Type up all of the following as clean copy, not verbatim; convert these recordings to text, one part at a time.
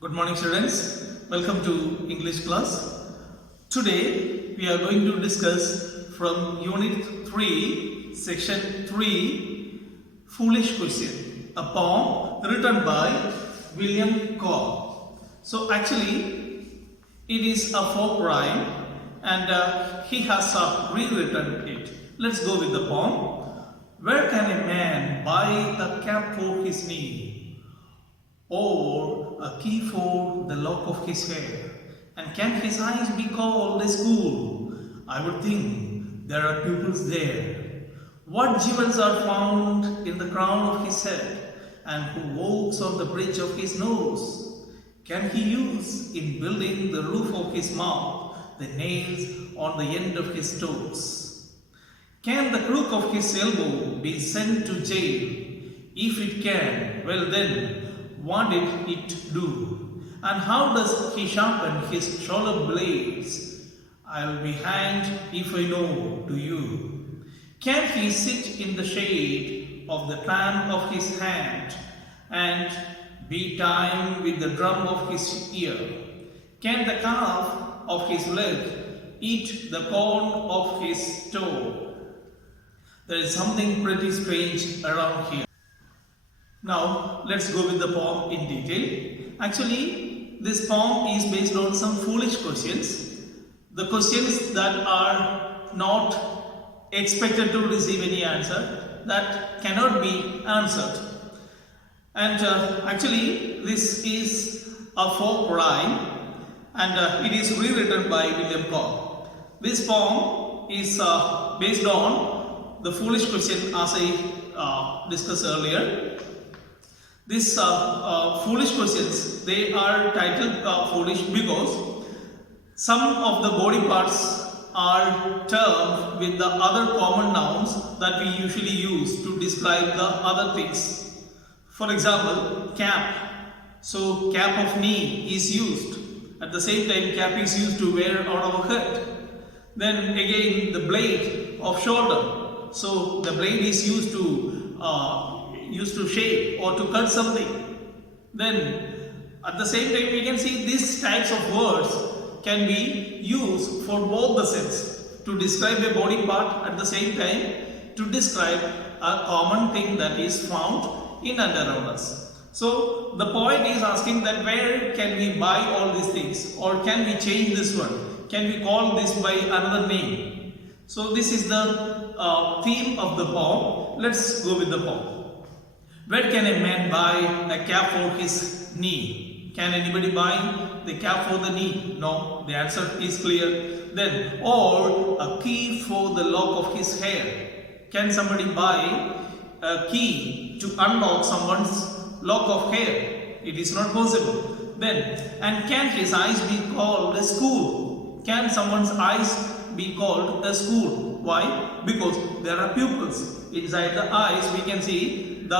Good morning students, welcome to English class. Today we are going to discuss from Unit 3, Section 3, Foolish Question, a poem written by William Cobb. So actually it is a folk rhyme and he has rewritten it. Let's go with the poem. Where can a man buy a cap for his knee? Or a key for the lock of his hair? And can his eyes be called a school? I would think there are pupils there. What jewels are found in the crown of his head? And who walks on the bridge of his nose? Can he use in building the roof of his mouth the nails on the end of his toes? Can the crook of his elbow be sent to jail? If it can, well then, what did it do? And how does he sharpen his shoulder blades? I'll be hanged if I know, do you? Can he sit in the shade of the palm of his hand and beat time with the drum of his ear? Can the calf of his leg eat the corn of his toe? There is something pretty strange around here. Now let's go with the poem in detail. Actually, this poem is based on some foolish questions. The questions that are not expected to receive any answer, that cannot be answered. And actually, this is a folk rhyme and it is rewritten by William Cobb. This poem is based on the foolish question as I discussed earlier. These foolish questions, they are titled foolish because some of the body parts are termed with the other common nouns that we usually use to describe the other things. For example, cap. So cap of knee is used. At the same time, cap is used to wear on our head. Then again, the blade of shoulder. So the blade is used to shave or to cut something. Then at the same time we can see these types of words can be used for both the sense, to describe a body part, at the same time to describe a common thing that is found in and around us. So the poet is asking that where can we buy all these things, or can we change this one? Can we call this by another name? So this is the theme of the poem. Let's go with the poem. Where can a man buy a cap for his knee? Can anybody buy the cap for the knee? No, the answer is clear. Then, or a key for the lock of his hair. Can somebody buy a key to unlock someone's lock of hair? It is not possible. Then, and can his eyes be called a school? Can someone's eyes be called a school? Why? Because there are pupils. Inside the eyes we can see the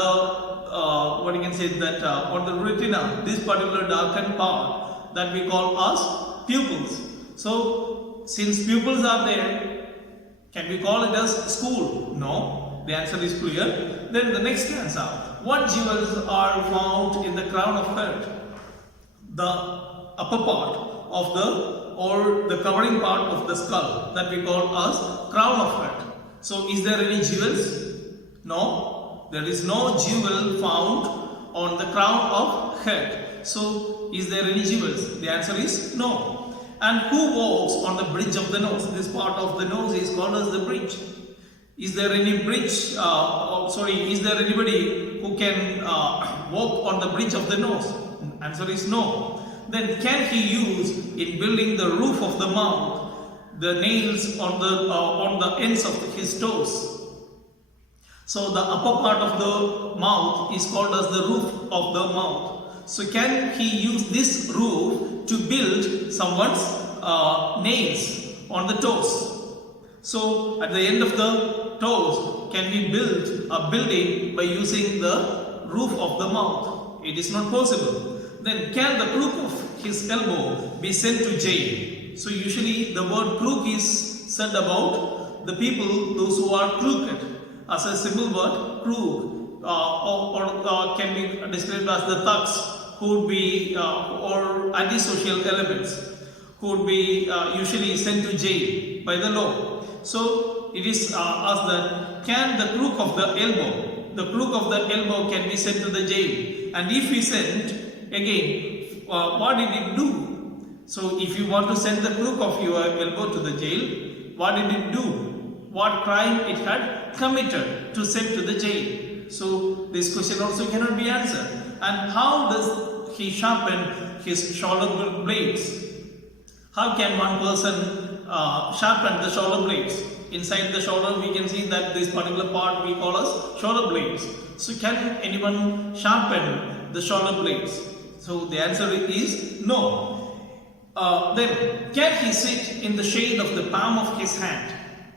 on the retina, this particular darkened part that we call as pupils. So since pupils are there, can we call it as school? No, the answer is clear. Then the next answer, what jewels are found in the crown of head? The upper part of the covering part of the skull that we call as crown of head. So is there any jewels? No, there is no jewel found on the crown of head. So is there any jewels? The answer is no. And who walks on the bridge of the nose? This part of the nose is called as the bridge. Is there any bridge? Is there anybody who can walk on the bridge of the nose? Answer is no. Then can he use in building the roof of the mouth the nails on the ends of his toes? So the upper part of the mouth is called as the roof of the mouth. So can he use this roof to build someone's nails on the toes? So at the end of the toes, can we build a building by using the roof of the mouth? It is not possible. Then can the crook of his elbow be sent to jail? So usually the word crook is said about the people, those who are crooked. As a simple word, crook, or can be described as the thugs who would be or antisocial elements who would be usually sent to jail by the law. So it is asked that can the crook of the elbow can be sent to the jail, and if he sent, again what did it do? So if you want to send the crook of your elbow to the jail, what did it do? What crime it had committed to send to the jail? So this question also cannot be answered. And how does he sharpen his shoulder blades? How can one person sharpen the shoulder blades? Inside the shoulder we can see that this particular part we call as shoulder blades. So can anyone sharpen the shoulder blades? So the answer is no. Then can he sit in the shade of the palm of his hand?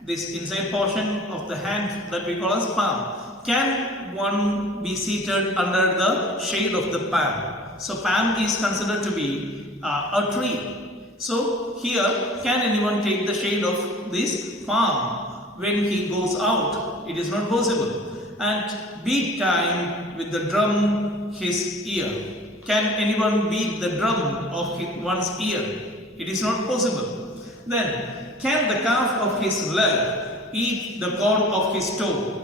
This inside portion of the hand that we call as palm. Can one be seated under the shade of the palm? So palm is considered to be a tree. So here, can anyone take the shade of this palm when he goes out? It is not possible. And beat time with the drum his ear. Can anyone beat the drum of one's ear? It is not possible. Then, can the calf of his leg eat the corn of his toe?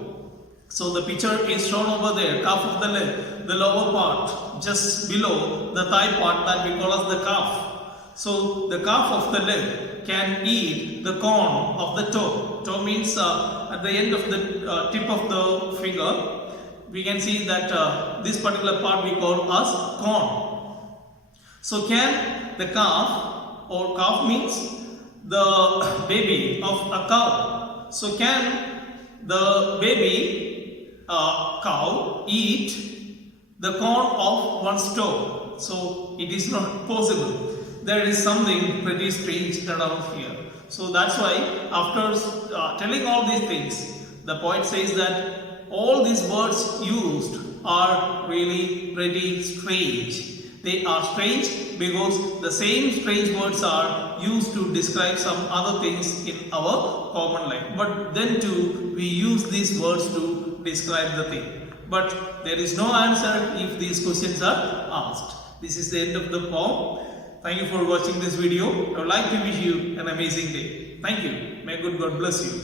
So the picture is shown over there, calf of the leg, the lower part, just below the thigh part that we call as the calf. So the calf of the leg can eat the corn of the toe. Toe means at the end of the tip of the finger, we can see that this particular part we call as corn. So can the calf, or calf means the baby of a cow. So can the baby cow eat the corn of one's toe? So it is not possible. There is something pretty strange around here. So that's why after telling all these things, the poet says that all these words used are really pretty strange. They are strange because the same strange words are used to describe some other things in our common life. But then too, we use these words to describe the thing. But there is no answer if these questions are asked. This is the end of the poem. Thank you for watching this video. I would like to wish you an amazing day. Thank you. May good God bless you.